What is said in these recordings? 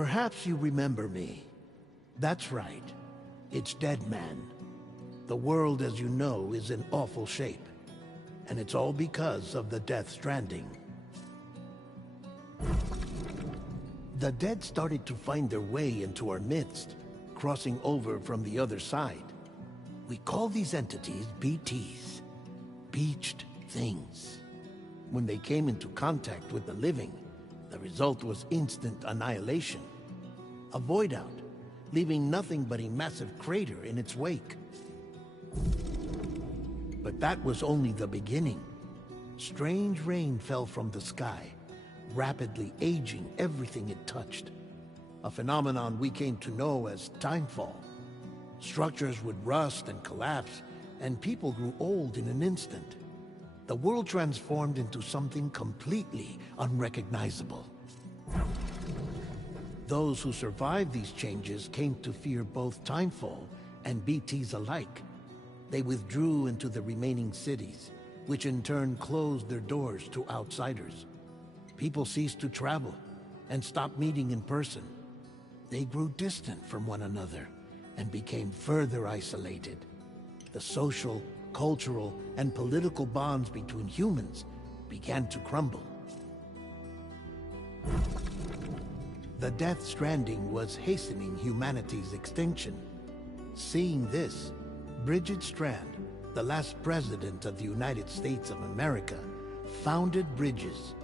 Perhaps you remember me. That's right. It's Dead Man. The world, as you know, is in awful shape. And it's all because of the Death Stranding. The dead started to find their way into our midst, crossing over from the other side. We call these entities BTs, Beached Things. When they came into contact with the living, the result was instant annihilation. A void out, leaving nothing but a massive crater in its wake. But that was only the beginning. Strange rain fell from the sky, rapidly aging everything it touched. A phenomenon we came to know as timefall. Structures would rust and collapse, and people grew old in an instant. The world transformed into something completely unrecognizable. Those who survived these changes came to fear both timefall and BTs alike. They withdrew into the remaining cities, which in turn closed their doors to outsiders. People ceased to travel and stopped meeting in person. They grew distant from one another and became further isolated. The social, cultural, and political bonds between humans began to crumble. The Death Stranding was hastening humanity's extinction. Seeing this, Bridget Strand, the last president of the United States of America, founded Bridges,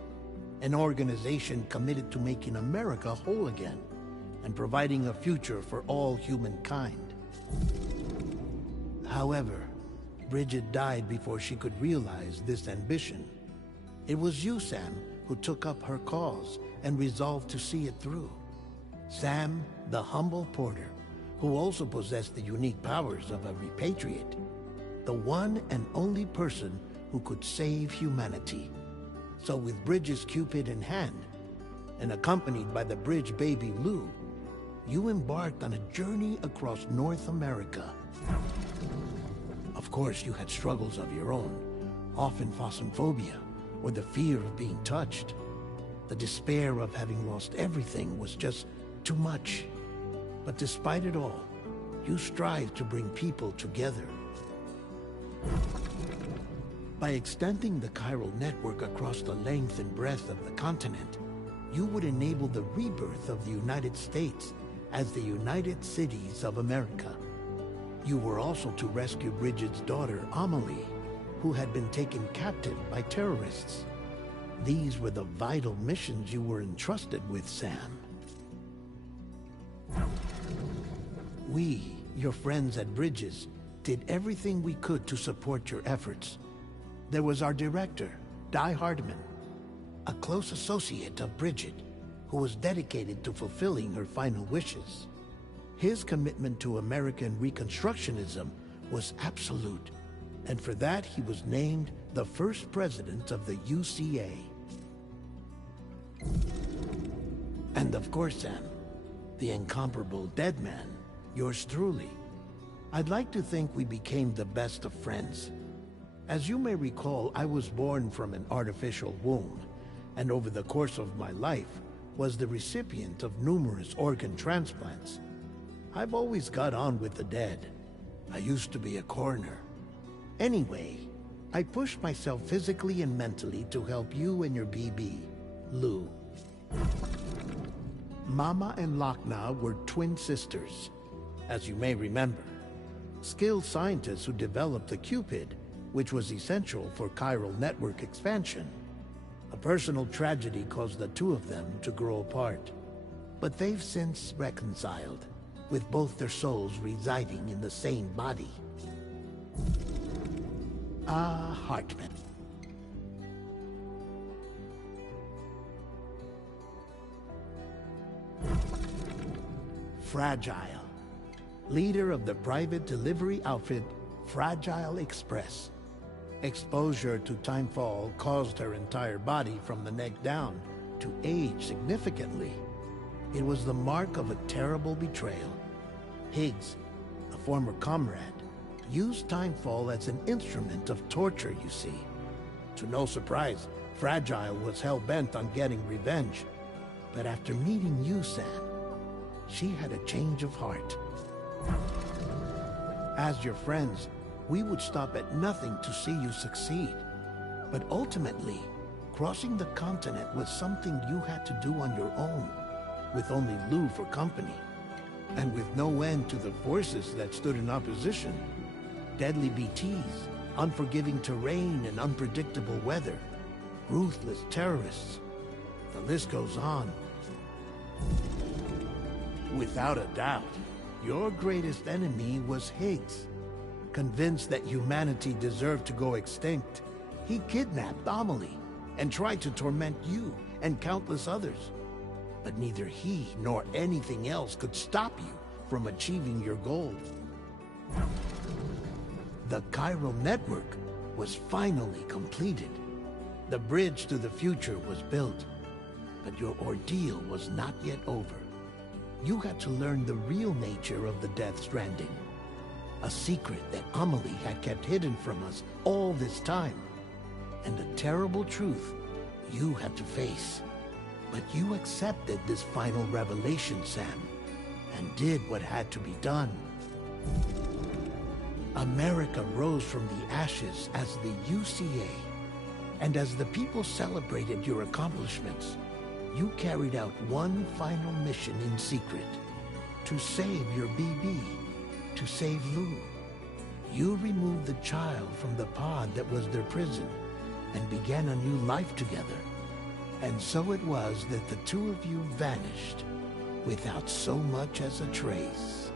an organization committed to making America whole again and providing a future for all humankind. However, Bridget died before she could realize this ambition. It was you, Sam, who took up her cause and resolved to see it through. Sam, the humble porter, who also possessed the unique powers of a repatriate, the one and only person who could save humanity. So with Bridges' Cupid in hand, and accompanied by the bridge baby Lou, you embarked on a journey across North America. Of course, you had struggles of your own, often phasmophobia, or the fear of being touched. The despair of having lost everything was just too much. But despite it all, you strive to bring people together. By extending the chiral network across the length and breadth of the continent, you would enable the rebirth of the United States as the United Cities of America. You were also to rescue Bridget's daughter, Amelie, who had been taken captive by terrorists. These were the vital missions you were entrusted with, Sam. We, your friends at Bridges, did everything we could to support your efforts. There was our director, Di Hardman, a close associate of Bridget, who was dedicated to fulfilling her final wishes. His commitment to American Reconstructionism was absolute, and for that he was named the first president of the UCA. And of course, Sam, the incomparable Dead Man, yours truly. I'd like to think we became the best of friends. As you may recall, I was born from an artificial womb, and over the course of my life was the recipient of numerous organ transplants. I've always got on with the dead. I used to be a coroner. Anyway, I pushed myself physically and mentally to help you and your BB, Lou. Mama and Lochna were twin sisters, as you may remember. Skilled scientists who developed the Cupid, which was essential for chiral network expansion. A personal tragedy caused the two of them to grow apart. But they've since reconciled, with both their souls residing in the same body. Ah, Hartman. Fragile, leader of the private delivery outfit Fragile Express. Exposure to timefall caused her entire body from the neck down to age significantly. It was the mark of a terrible betrayal. Higgs, a former comrade, used timefall as an instrument of torture, you see. To no surprise, Fragile was hell-bent on getting revenge. But after meeting you, Sam, she had a change of heart. As your friends, we would stop at nothing to see you succeed. But ultimately, crossing the continent was something you had to do on your own, with only Lou for company, and with no end to the forces that stood in opposition. Deadly BTs, unforgiving terrain and unpredictable weather, ruthless terrorists. The list goes on. Without a doubt, your greatest enemy was Higgs. Convinced that humanity deserved to go extinct, he kidnapped Amelie and tried to torment you and countless others. But neither he nor anything else could stop you from achieving your goal. The chiral network was finally completed. The bridge to the future was built, but your ordeal was not yet over. You had to learn the real nature of the Death Stranding, a secret that Amelie had kept hidden from us all this time, and a terrible truth you had to face. But you accepted this final revelation, Sam, and did what had to be done. America rose from the ashes as the UCA, and as the people celebrated your accomplishments, you carried out one final mission in secret, to save your BB, to save Lou. You removed the child from the pod that was their prison, and began a new life together. And so it was that the two of you vanished, without so much as a trace.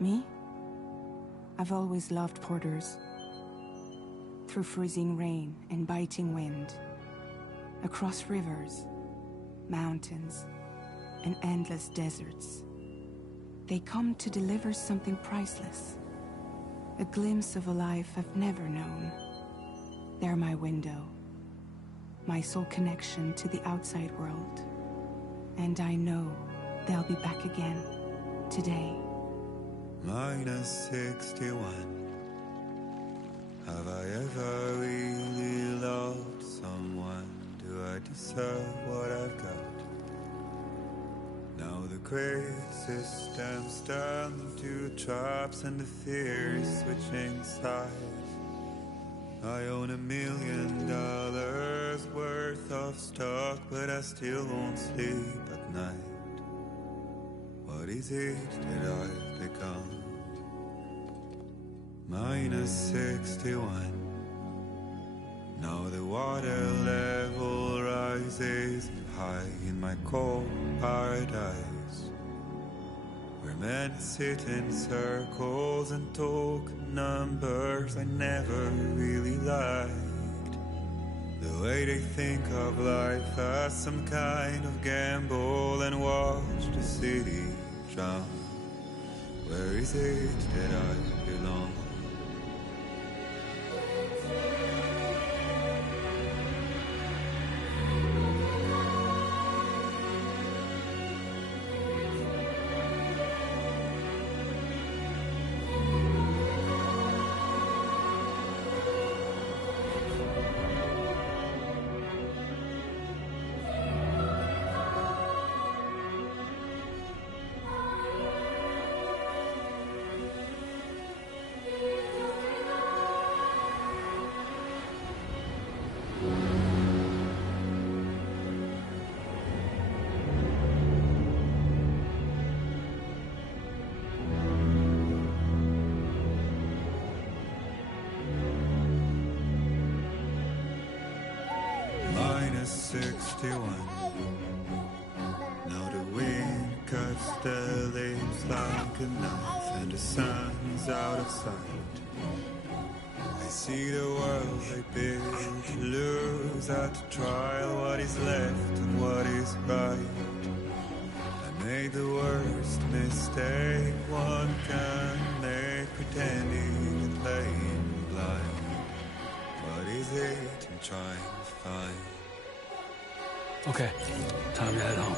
Me? I've always loved porters. Through freezing rain and biting wind, across rivers, mountains, and endless deserts, they come to deliver something priceless, a glimpse of a life I've never known. They're my window, my sole connection to the outside world. And I know they'll be back again, today. -61. Have I ever really loved someone? Do I deserve what I've got? Now the great system's turned into traps and the fear is switching sides. I own $1 million worth of stock, but I still won't sleep at night. What is it that I've become? -61. Now the water level rises high in my cold paradise, where men sit in circles and talk numbers I never really liked. The way they think of life as some kind of gamble and watch the city drown. Where is it that I belong? -61. Now the wind cuts the leaves like a knife and the sun's out of sight. I see the world they build to lose at the trial, what is left and what is right. I made the worst mistake one can make, pretending and playing blind. What is it I'm trying to find? Okay, time to head home.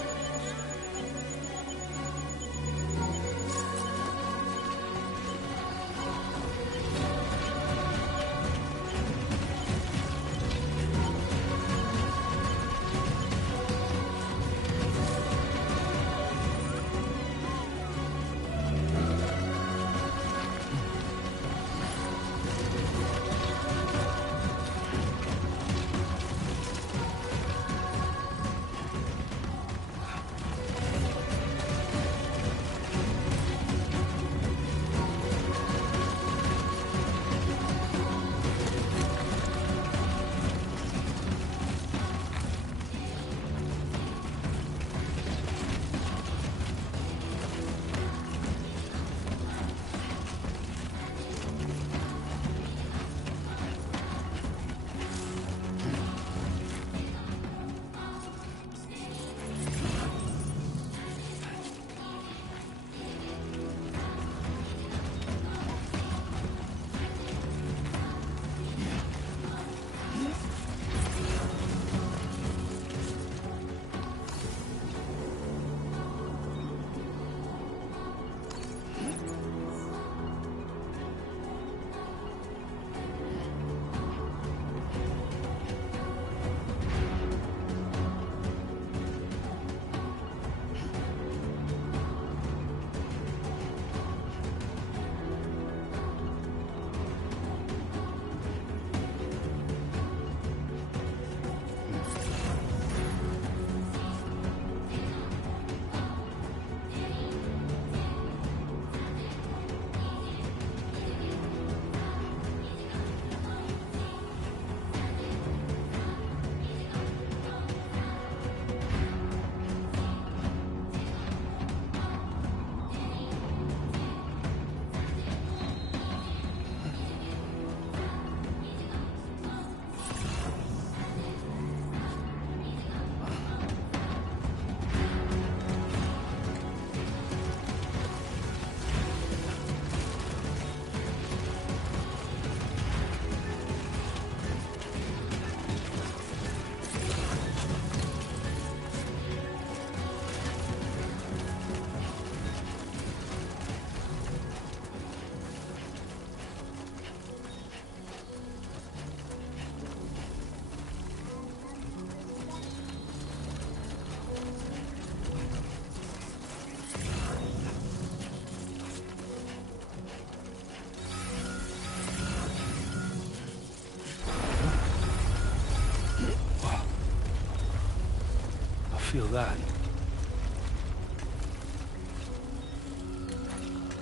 feel that?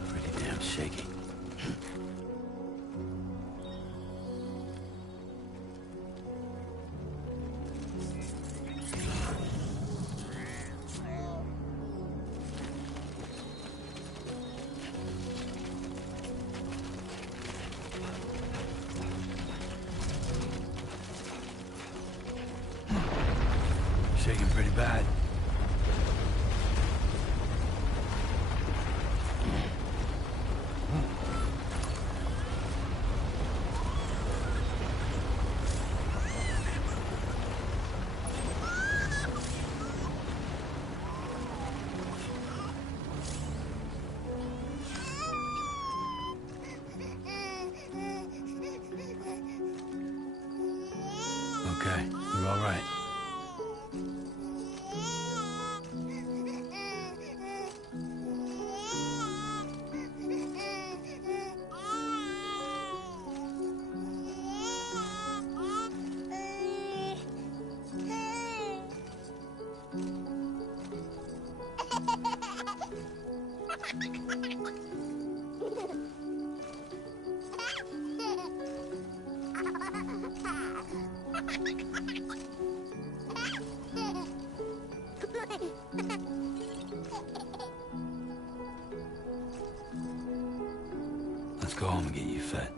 Pretty damn shaky. Shaking pretty bad. Okay, you're all right. Let's go home and get you fed.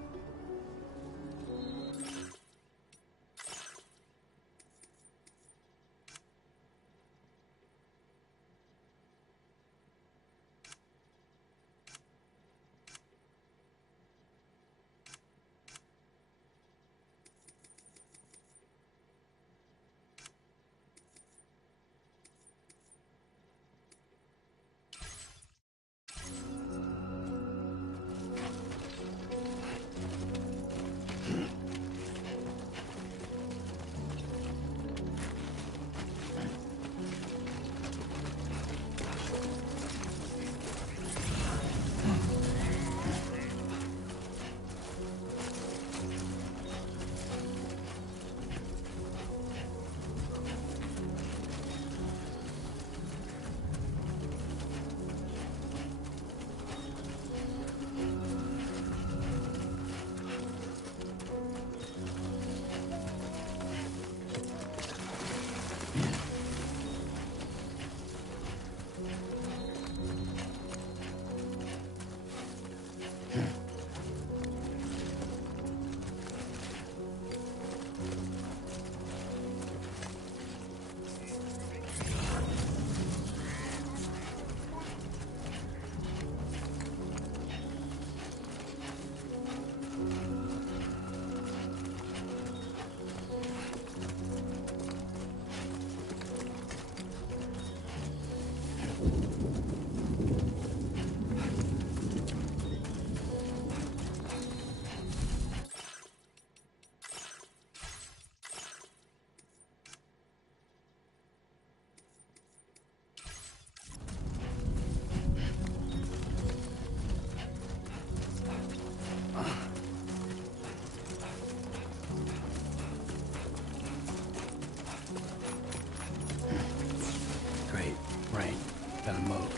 Great. Rain. Gotta move.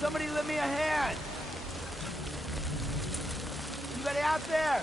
Somebody lend me a hand! Anybody out there?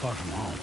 far from home.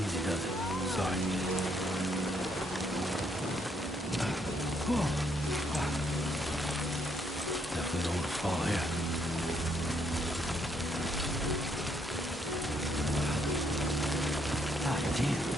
Easy does it. Sorry. Definitely don't want to fall here. Ah, damn.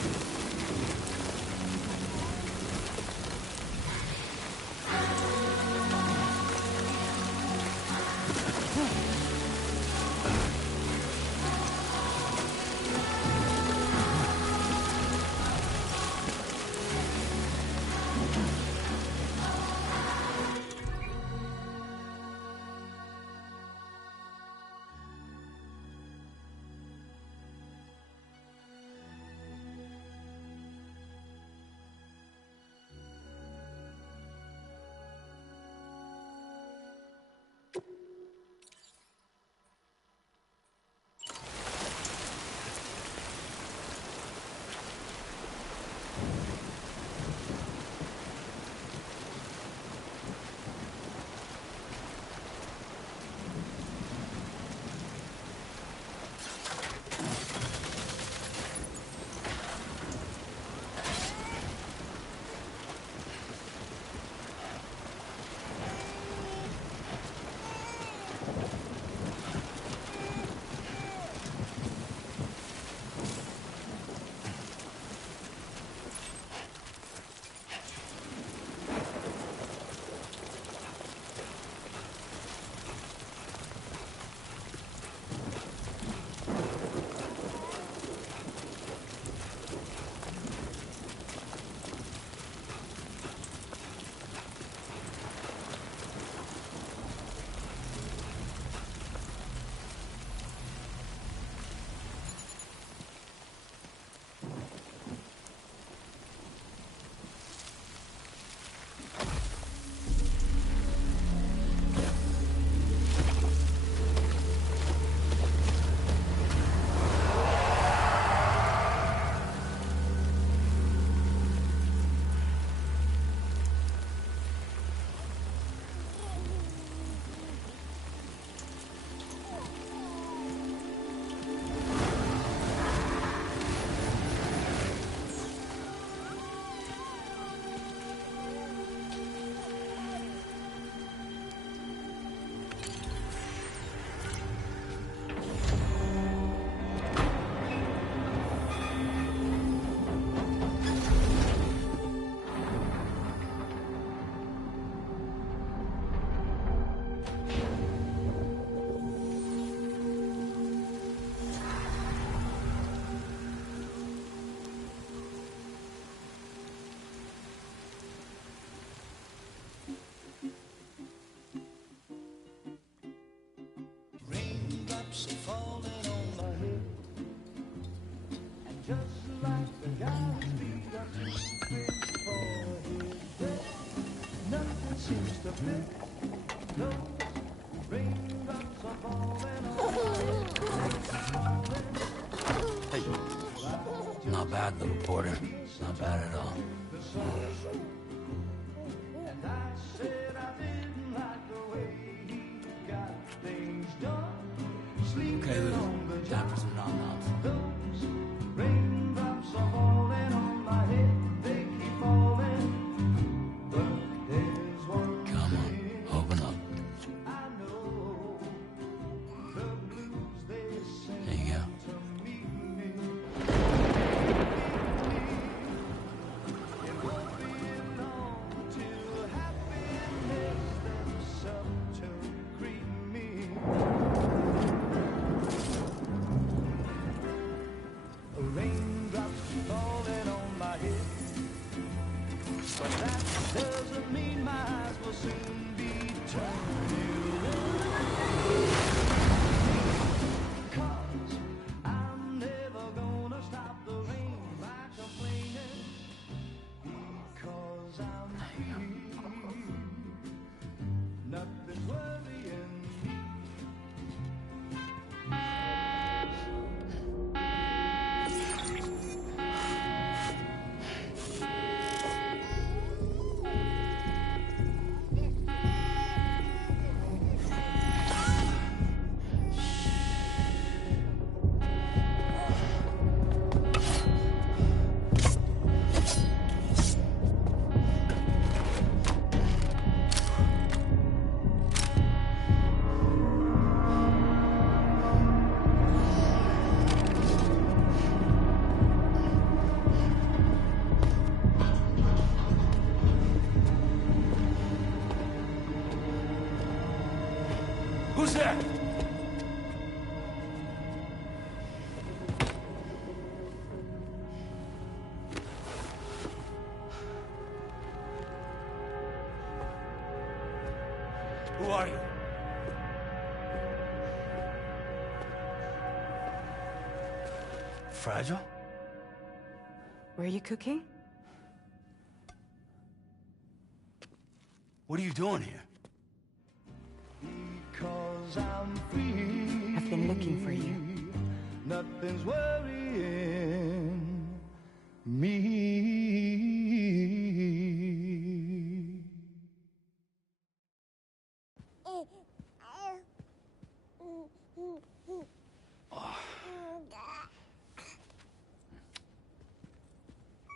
Hey. Not bad, little Porter. Not bad at all. Okay, Lou. Time for some nom-noms. Come on, open up. There you go. Who's there? Who are you? Fragile? Were you cooking? What are you doing here? I've been looking for you. Nothing's worrying me.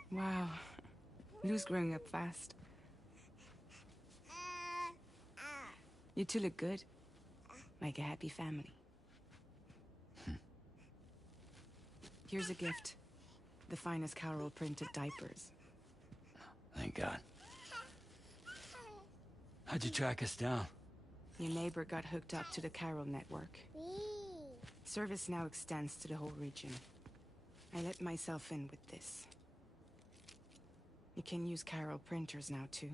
Wow. Lou's growing up fast. You two look good. Like a happy family. Here's a gift. The finest Carol printed diapers. Thank God. How'd you track us down? Your neighbor got hooked up to the Carol network. Service now extends to the whole region. I let myself in with this. You can use Carol printers now, too.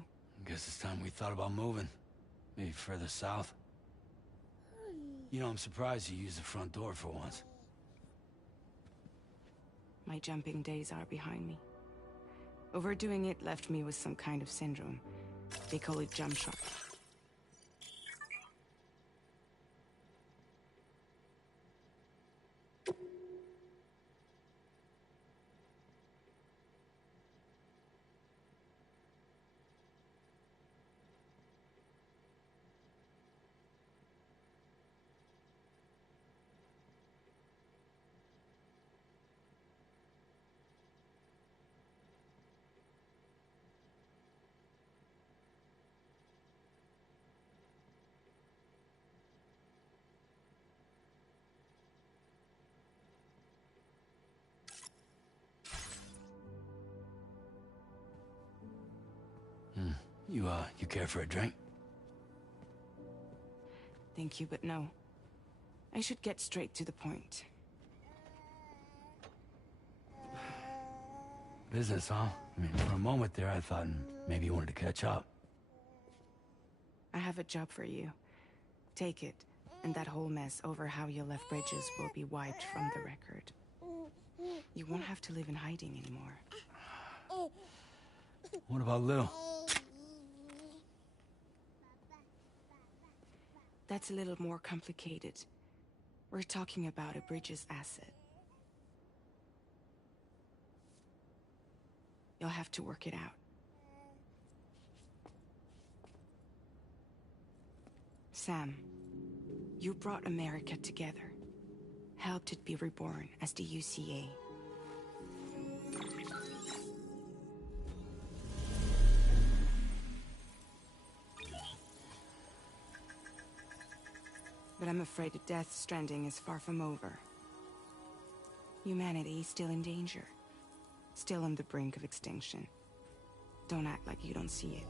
Guess it's time we thought about moving. Maybe further south. You know, I'm surprised you used the front door for once. My jumping days are behind me. Overdoing it left me with some kind of syndrome. They call it jump shock. You care for a drink? Thank you, but no. I should get straight to the point. Business, huh? I mean, for a moment there, I thought maybe you wanted to catch up. I have a job for you. Take it, and that whole mess over how you left Bridges will be wiped from the record. You won't have to live in hiding anymore. What about Lou? that's a little more complicated. We're talking about a Bridges asset. You'll have to work it out. Sam, you brought America together. Helped it be reborn as the UCA. But I'm afraid that Death Stranding is far from over. Humanity is still in danger. Still on the brink of extinction. Don't act like you don't see it.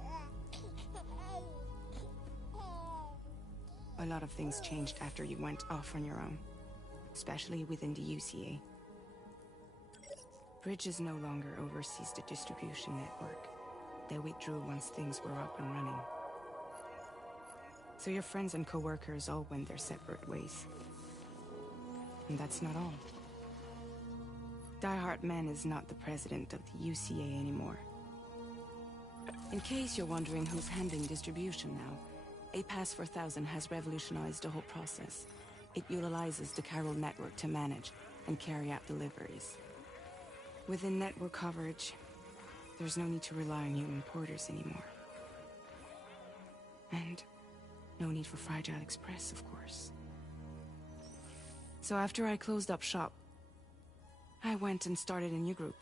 A lot of things changed after you went off on your own. Especially within the UCA. Bridges no longer oversees the distribution network. They withdrew once things were up and running. So your friends and co-workers all went their separate ways. And that's not all. Die Hartman is not the president of the UCA anymore. In case you're wondering who's handling distribution now, A Pass 4000 has revolutionized the whole process. It utilizes the chiral network to manage and carry out deliveries. Within network coverage, there's no need to rely on human porters anymore. And no need for Fragile Express, of course. So after I closed up shop, I went and started a new group.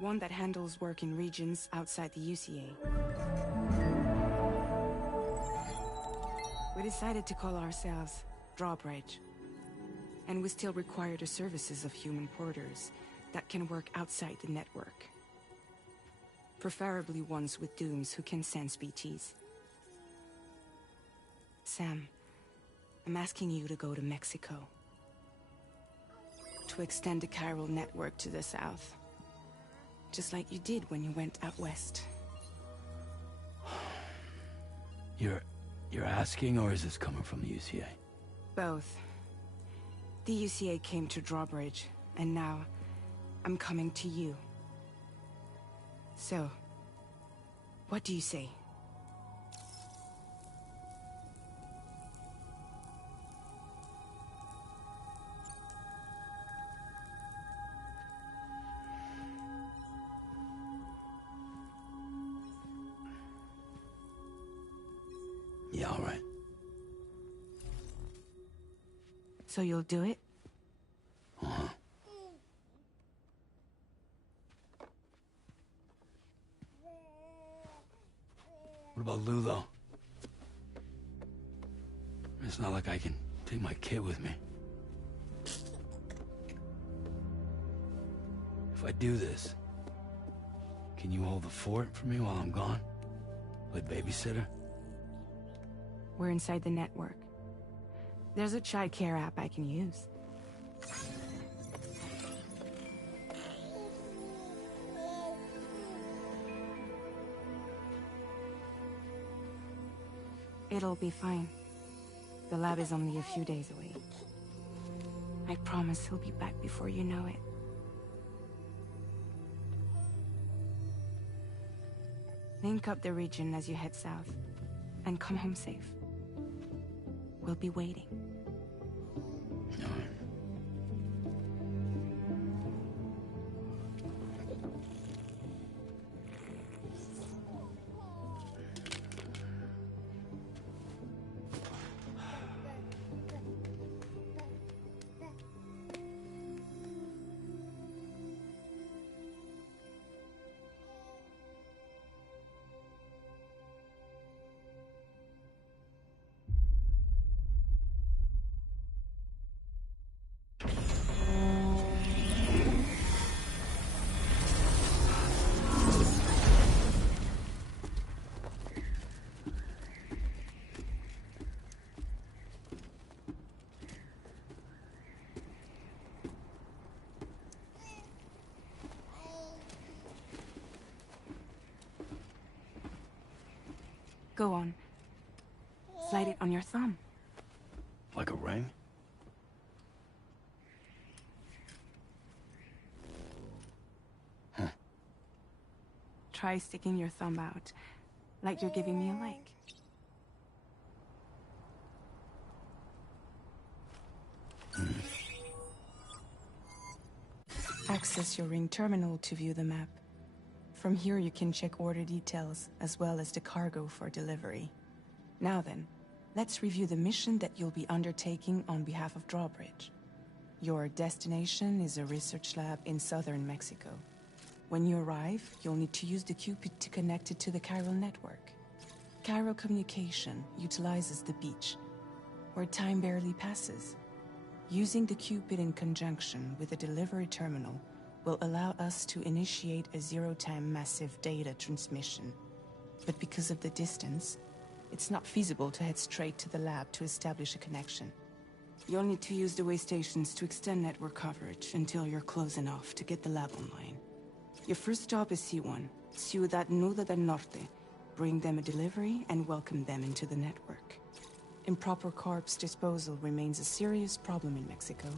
One that handles work in regions outside the UCA. We decided to call ourselves Drawbridge. And we still require the services of human porters that can work outside the network. Preferably ones with dooms who can sense BTs. Sam, I'm asking you to go to Mexico. To extend the chiral network to the south. Just like you did when you went out west. You're asking, or is this coming from the UCA? Both. The UCA came to Drawbridge, and now I'm coming to you. So, what do you say? Yeah, all right. So you'll do it? Uh-huh. What about Lou, though? It's not like I can take my kid with me. If I do this, can you hold the fort for me while I'm gone? Play babysitter? We're inside the network. There's a child care app I can use. It'll be fine. The lab is only a few days away. I promise he'll be back before you know it. Link up the region as you head south, and come home safe. We'll be waiting. All right. Go on. Slide it on your thumb. Like a ring? Huh. Try sticking your thumb out, like you're giving me a like. Access your ring terminal to view the map. From here you can check order details, as well as the cargo for delivery. Now then, let's review the mission that you'll be undertaking on behalf of Drawbridge. Your destination is a research lab in southern Mexico. When you arrive, you'll need to use the Cupid to connect it to the chiral network. Chiral communication utilizes the beach, where time barely passes. Using the Cupid in conjunction with a delivery terminal will allow us to initiate a zero-time massive data transmission. But because of the distance, it's not feasible to head straight to the lab to establish a connection. You'll need to use the way stations to extend network coverage until you're close enough to get the lab online. Your first stop is C1, Ciudad Nuda del Norte. Bring them a delivery and welcome them into the network. Improper corpse disposal remains a serious problem in Mexico.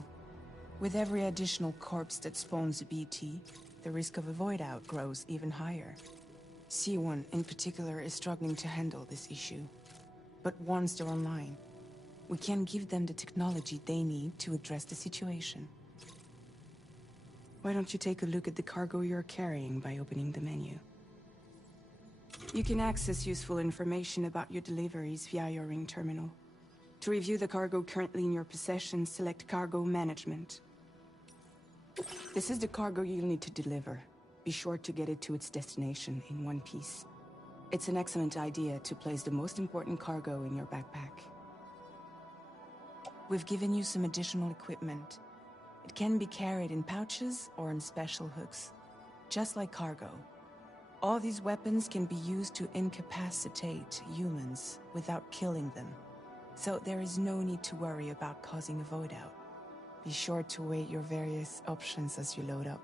With every additional corpse that spawns a BT, the risk of a void out grows even higher. C1 in particular is struggling to handle this issue. But once they're online, we can give them the technology they need to address the situation. Why don't you take a look at the cargo you're carrying by opening the menu? You can access useful information about your deliveries via your ring terminal. To review the cargo currently in your possession, select Cargo Management. This is the cargo you'll need to deliver. Be sure to get it to its destination in one piece. It's an excellent idea to place the most important cargo in your backpack. We've given you some additional equipment. It can be carried in pouches or in special hooks, just like cargo. All these weapons can be used to incapacitate humans without killing them, so there is no need to worry about causing a void out. Be sure to weigh your various options as you load up.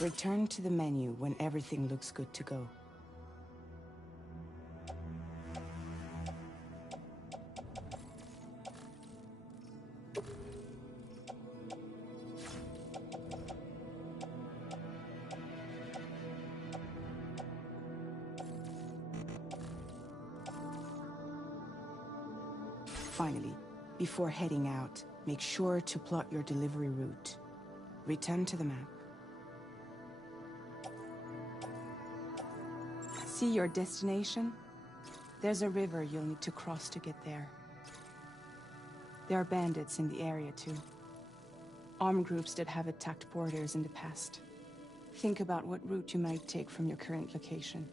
Return to the menu when everything looks good to go. Finally, before heading out, make sure to plot your delivery route. Return to the map. See your destination? There's a river you'll need to cross to get there. There are bandits in the area too. Armed groups that have attacked porters in the past. Think about what route you might take from your current location.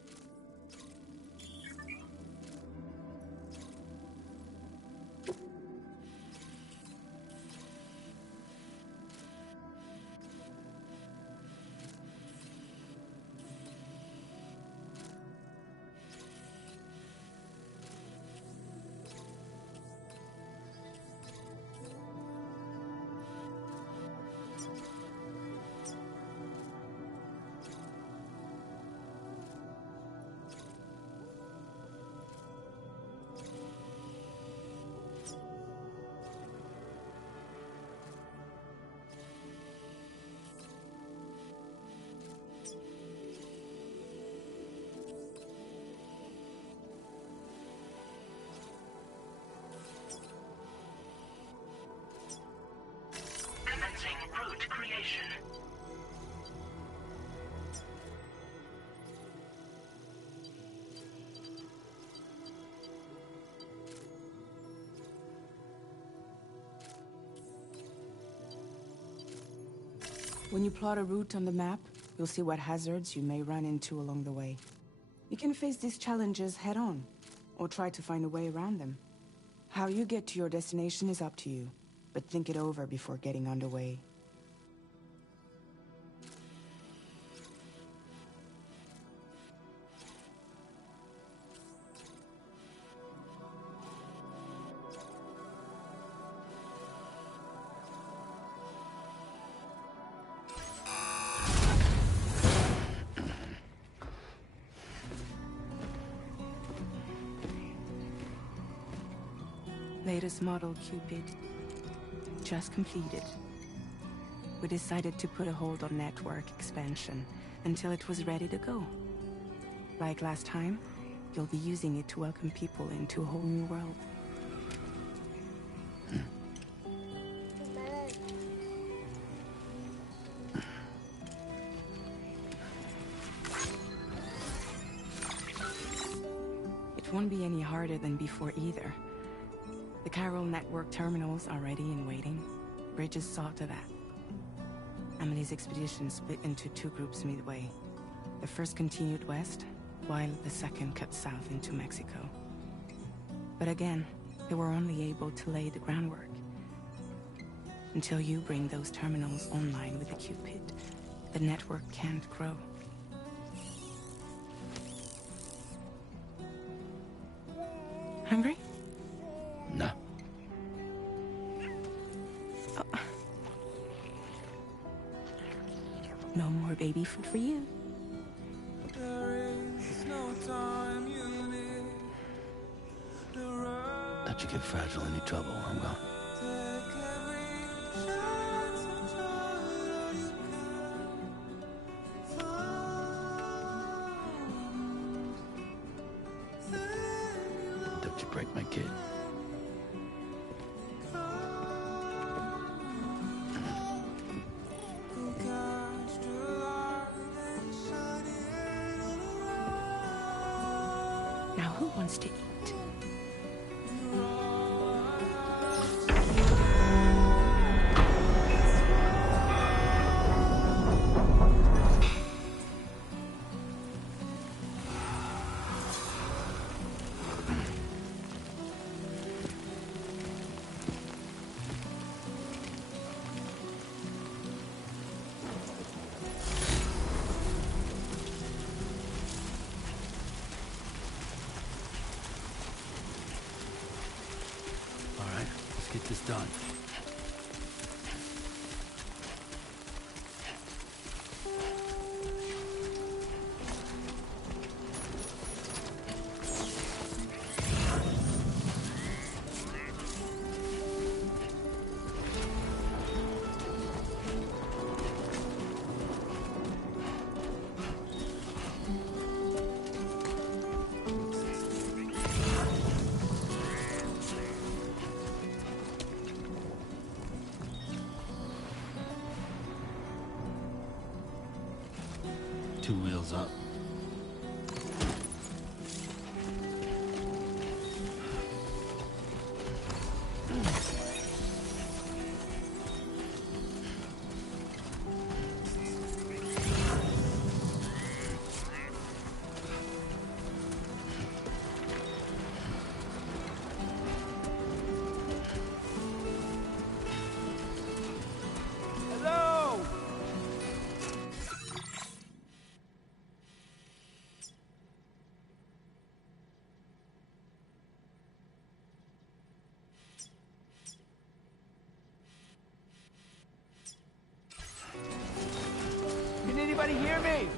When you plot a route on the map, you'll see what hazards you may run into along the way. You can face these challenges head-on, or try to find a way around them. How you get to your destination is up to you, but think it over before getting underway. Latest model Cupid. Just completed. We decided to put a hold on network expansion until it was ready to go. Like last time, you'll be using it to welcome people into a whole new world. It won't be any harder than before either. The Chiral network terminals are ready and waiting. Bridges saw to that. Emily's expedition split into two groups midway. The first continued west, while the second cut south into Mexico. But again, they were only able to lay the groundwork. Until you bring those terminals online with the Cupid, the network can't grow. Hungry? No. Oh. No more baby food for you. Let you get fragile any trouble, I will. Don't you break my kid. Now who wants to eat? Get this done. Two wheels up. Can anybody hear me?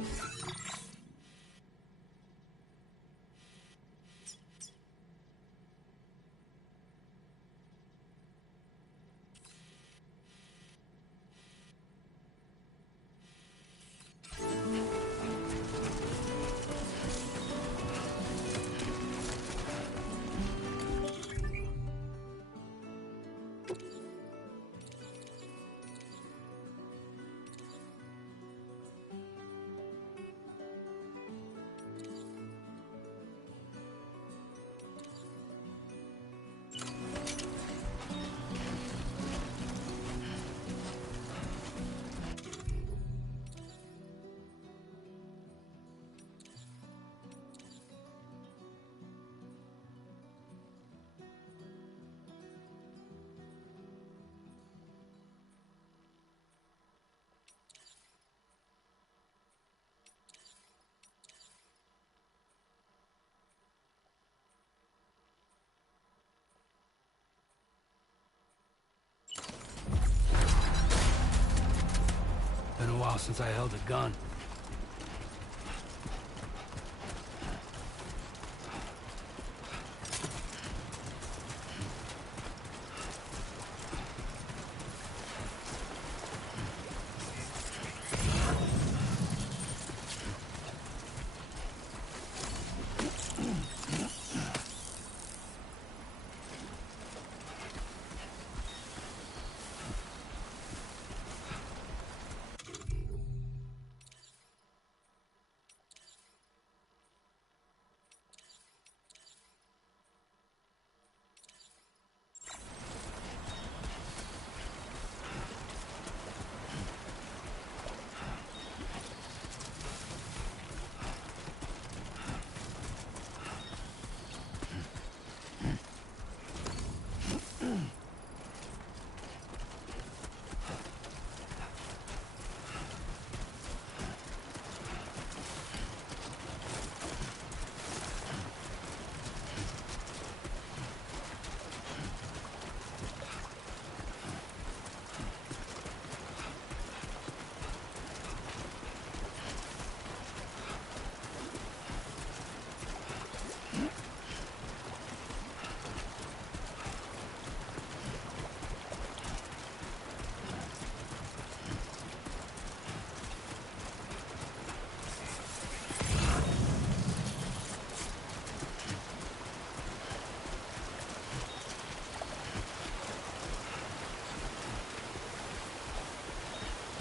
while since I held a gun.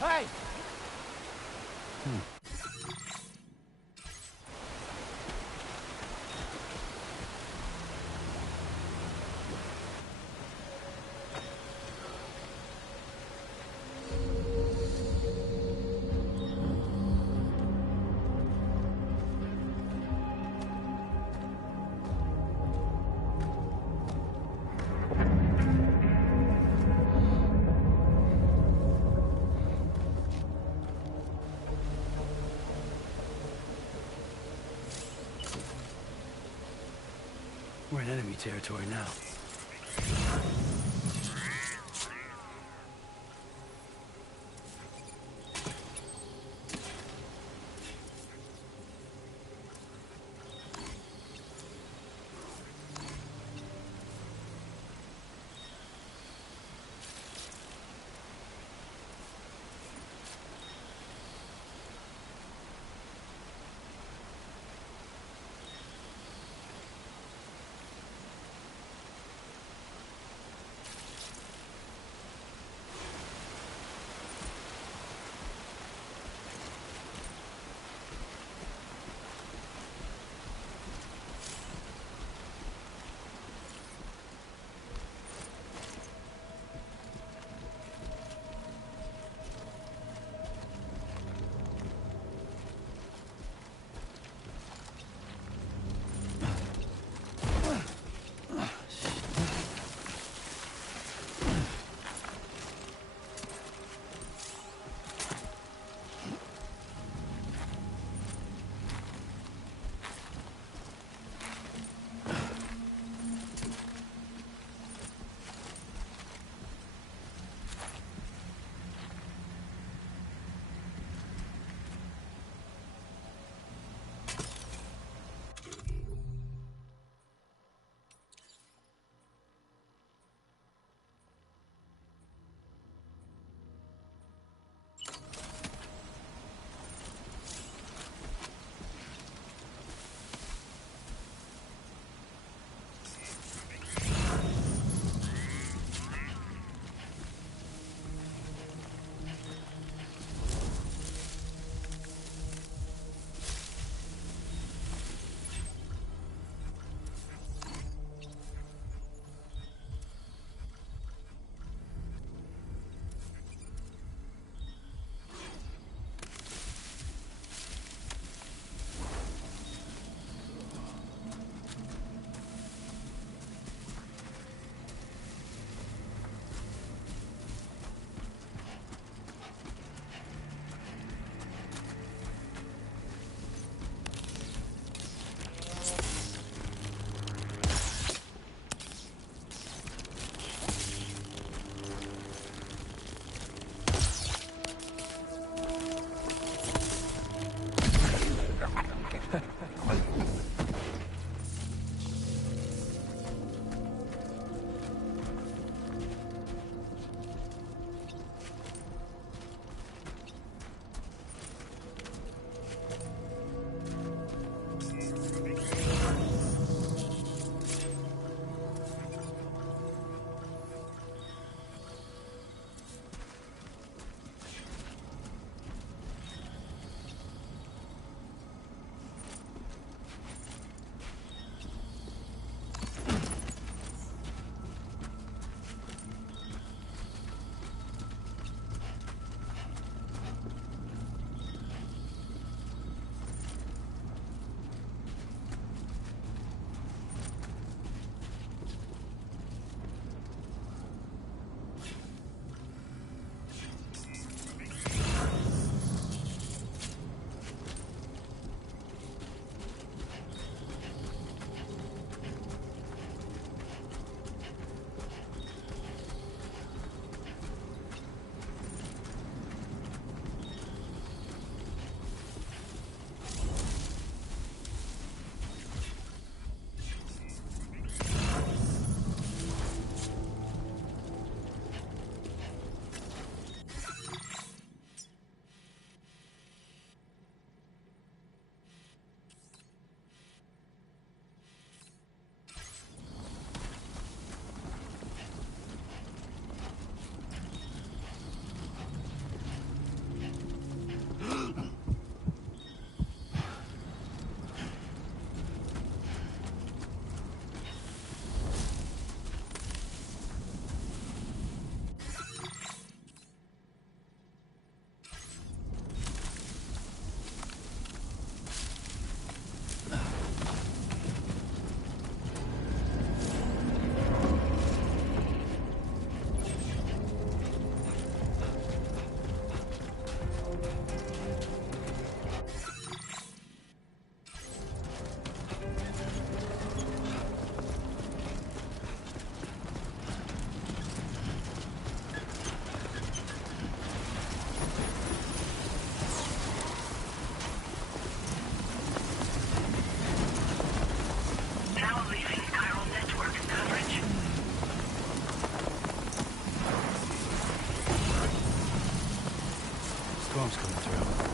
Hey! We're in enemy territory now. storm's coming through.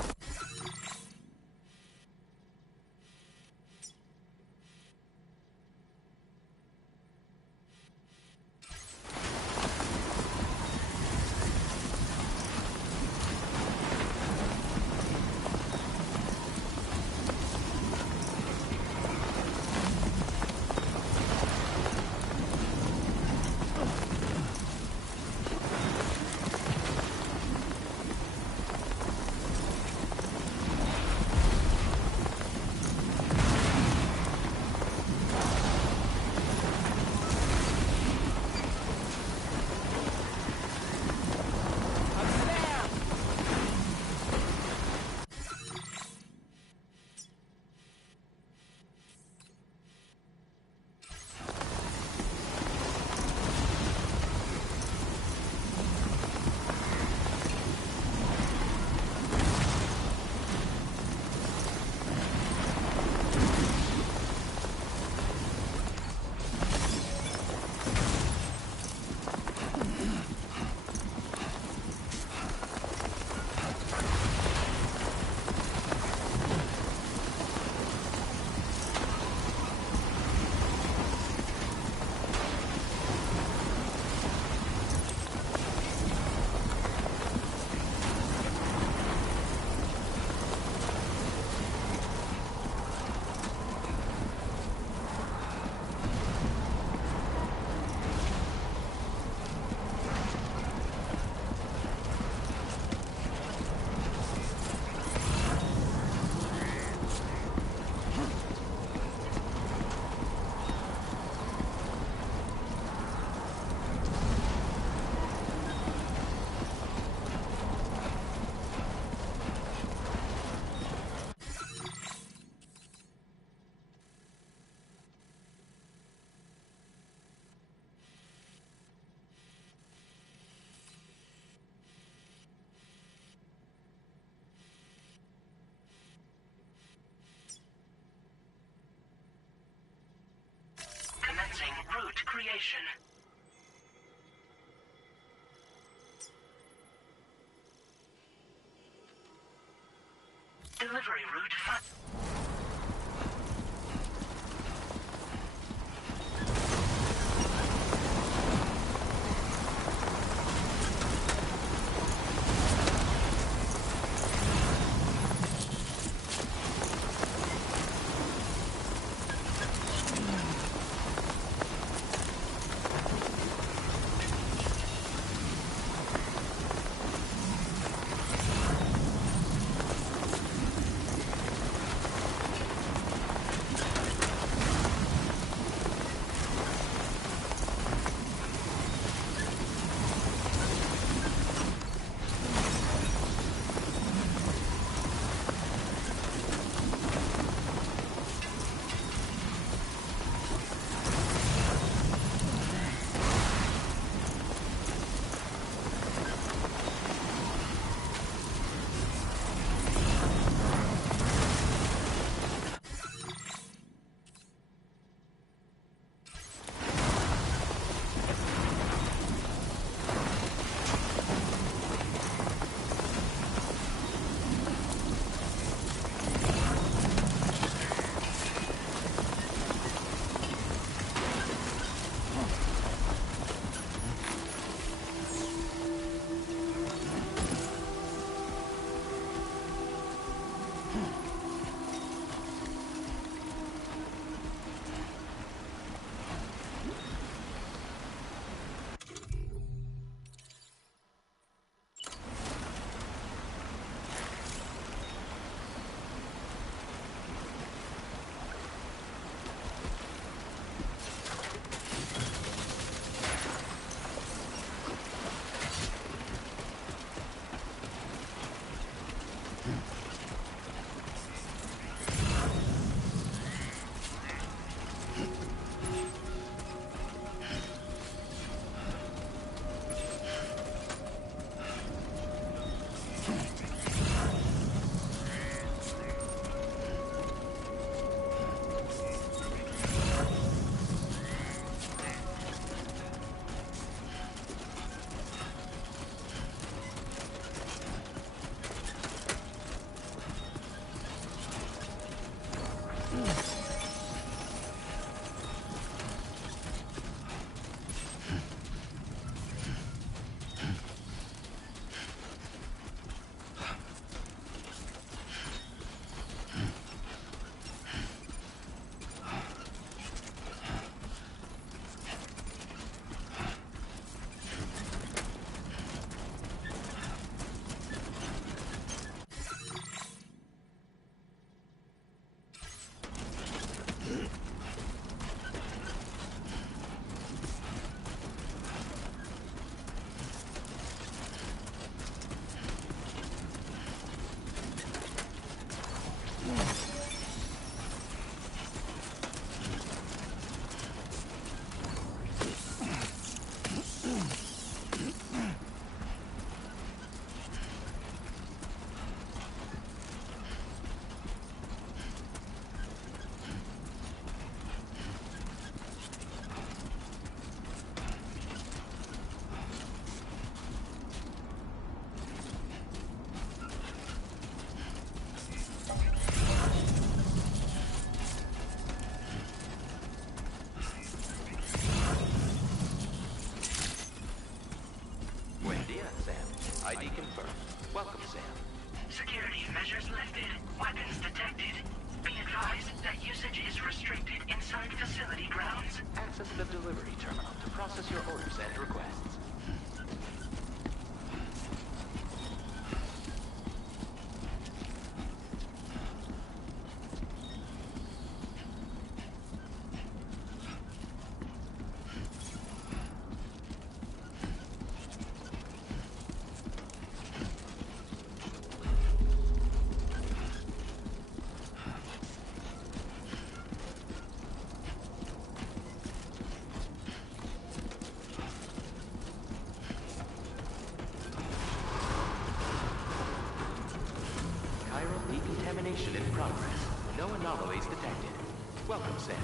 Route creation. Delivery route 5. Sam. ID confirmed. Welcome, Sam. Security measures lifted. Weapons detected. Be advised that usage is restricted inside facility grounds. Access the delivery terminal to process your orders and requests. Decontamination in progress. No anomalies detected. Welcome, Sam.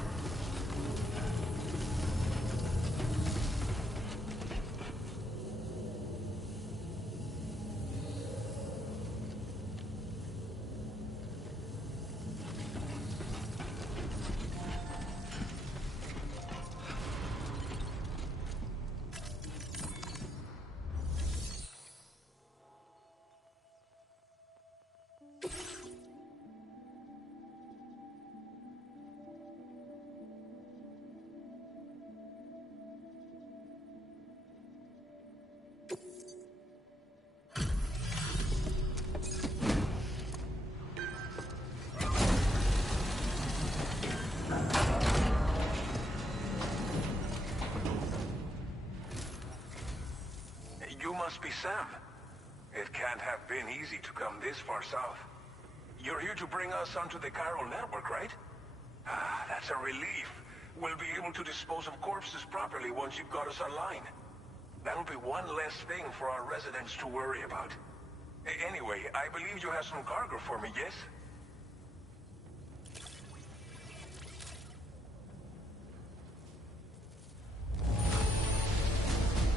You must be Sam. It can't have been easy to come this far south. You're here to bring us onto the chiral network, right? Ah, that's a relief. We'll be able to dispose of corpses properly once you've got us online. That'll be one less thing for our residents to worry about. Anyway, I believe you have some cargo for me, yes?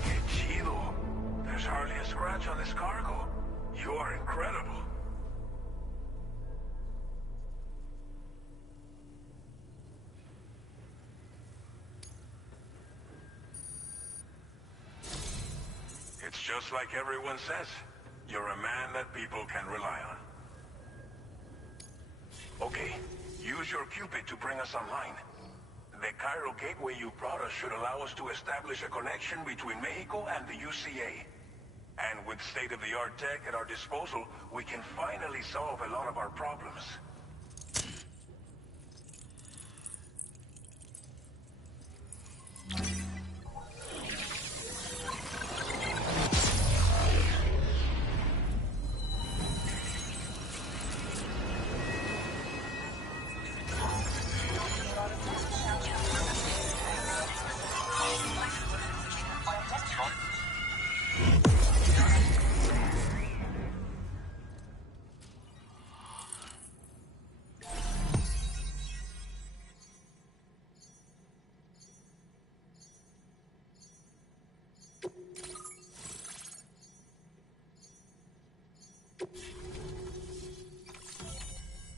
Que chido. There's hardly a scratch on this cargo. You are incredible. It's just like everyone says. You're a man that people can rely on. Okay, use your Cupid to bring us online. The chiral gateway you brought us should allow us to establish a connection between Mexico and the UCA. And with state-of-the-art tech at our disposal, we can finally solve a lot of our problems.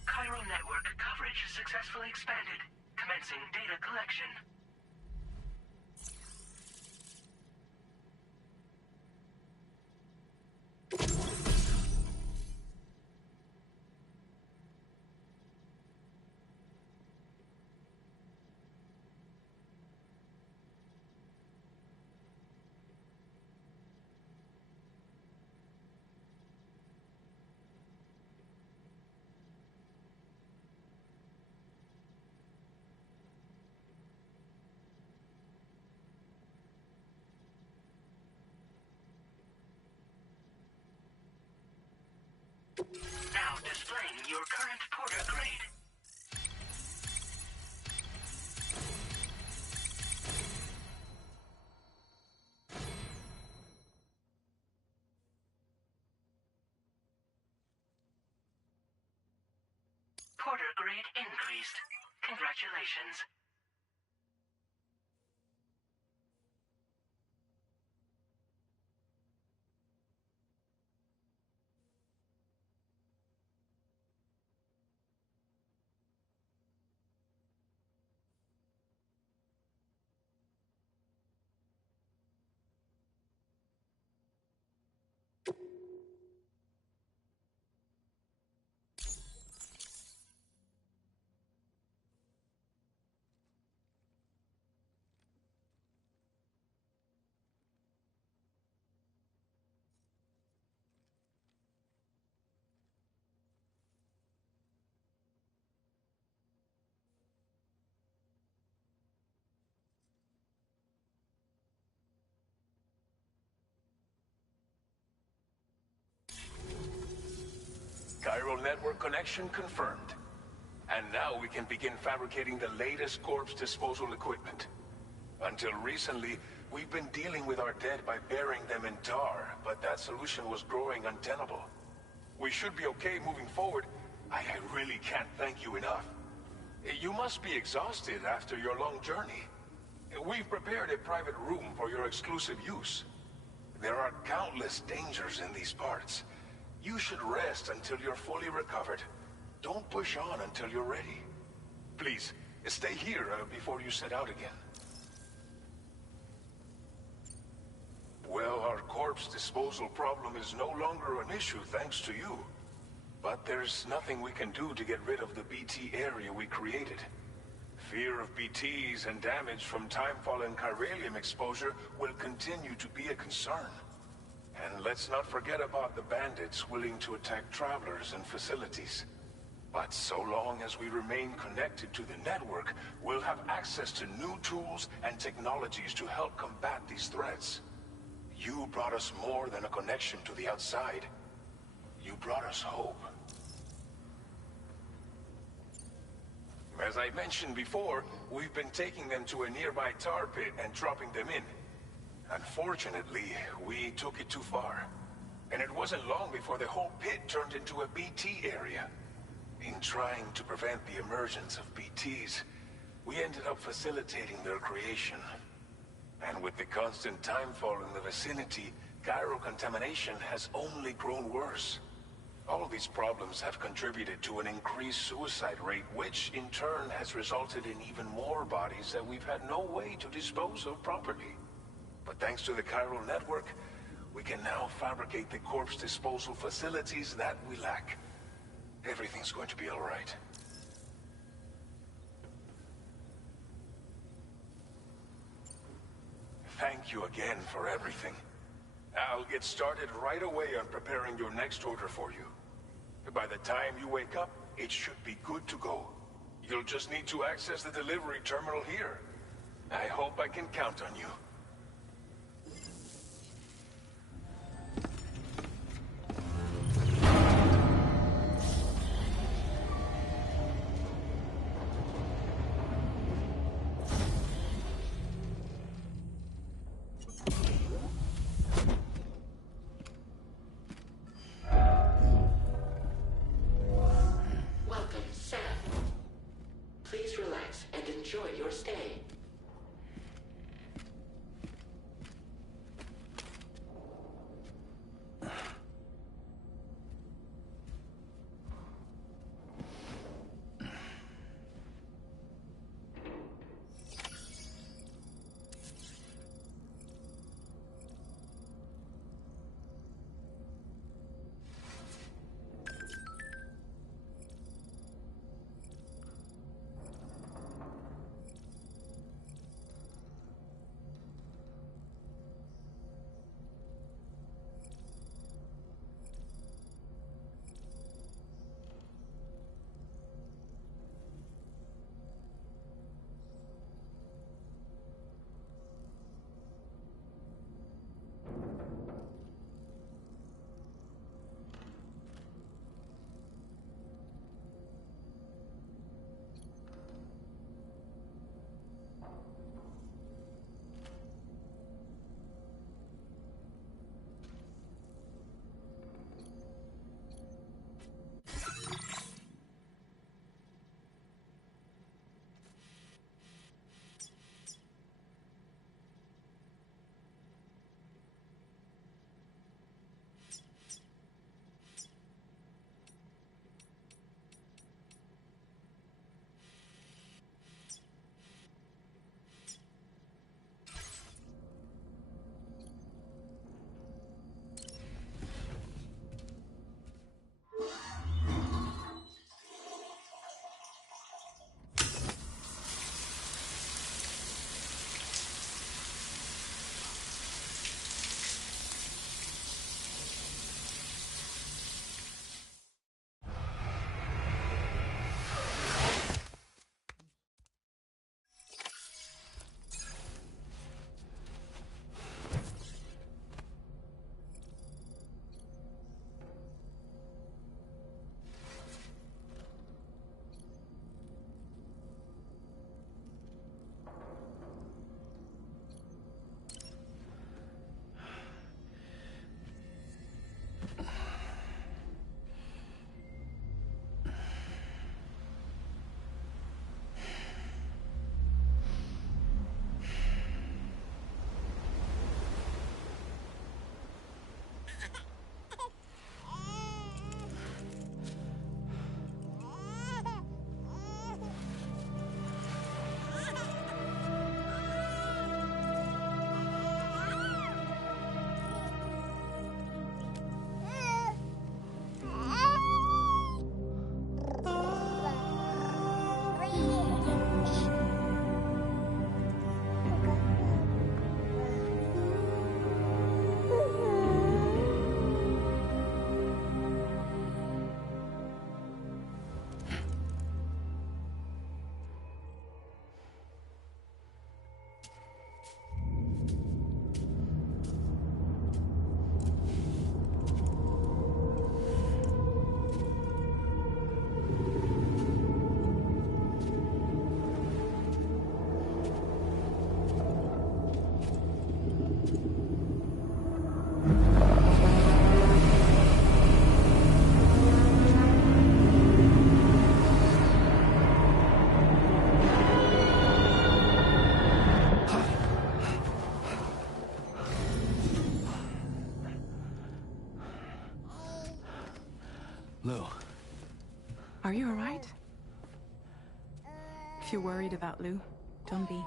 Chiral network coverage successfully expanded. Commencing data collection. Now displaying your current Porter grade. Porter grade increased. Congratulations. network connection confirmed. And now we can begin fabricating the latest corpse disposal equipment. Until recently, we've been dealing with our dead by burying them in tar, but that solution was growing untenable. We should be okay moving forward. I really can't thank you enough. You must be exhausted after your long journey. We've prepared a private room for your exclusive use. There are countless dangers in these parts. You should rest until you're fully recovered. Don't push on until you're ready. Please, stay here before you set out again. Well, our corpse disposal problem is no longer an issue thanks to you. But there's nothing we can do to get rid of the BT area we created. Fear of BTs and damage from timefall and chiralium exposure will continue to be a concern. And let's not forget about the bandits willing to attack travelers and facilities. But so long as we remain connected to the network, we'll have access to new tools and technologies to help combat these threats. You brought us more than a connection to the outside. You brought us hope. As I mentioned before, we've been taking them to a nearby tar pit and dropping them in. Unfortunately, we took it too far. And it wasn't long before the whole pit turned into a BT area. In trying to prevent the emergence of BTs, we ended up facilitating their creation. And with the constant timefall in the vicinity, chiral contamination has only grown worse. All these problems have contributed to an increased suicide rate, which in turn has resulted in even more bodies that we've had no way to dispose of properly. But thanks to the chiral network, we can now fabricate the corpse disposal facilities that we lack. Everything's going to be all right. Thank you again for everything. I'll get started right away on preparing your next order for you. By the time you wake up, it should be good to go. You'll just need to access the delivery terminal here. I hope I can count on you. Lou. Are you alright? If you're worried about Lou, don't be.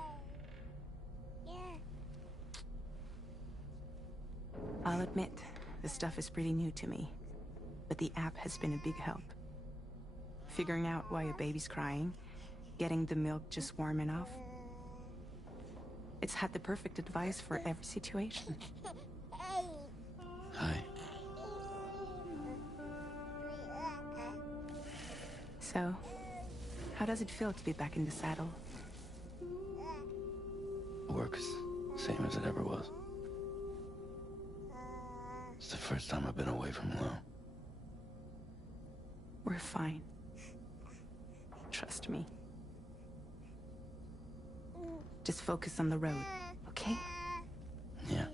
I'll admit, the stuff is pretty new to me, but the app has been a big help. Figuring out why a baby's crying, getting the milk just warm enough. It's had the perfect advice for every situation. Hi. So, how does it feel to be back in the saddle? Works same as it ever was. It's the first time I've been away from Lou. We're fine. Trust me. Just focus on the road, okay? Yeah.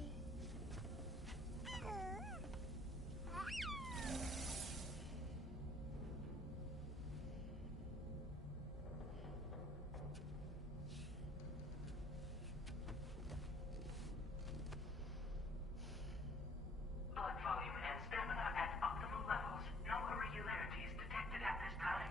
Blood volume and stamina at optimal levels. No irregularities detected at this time.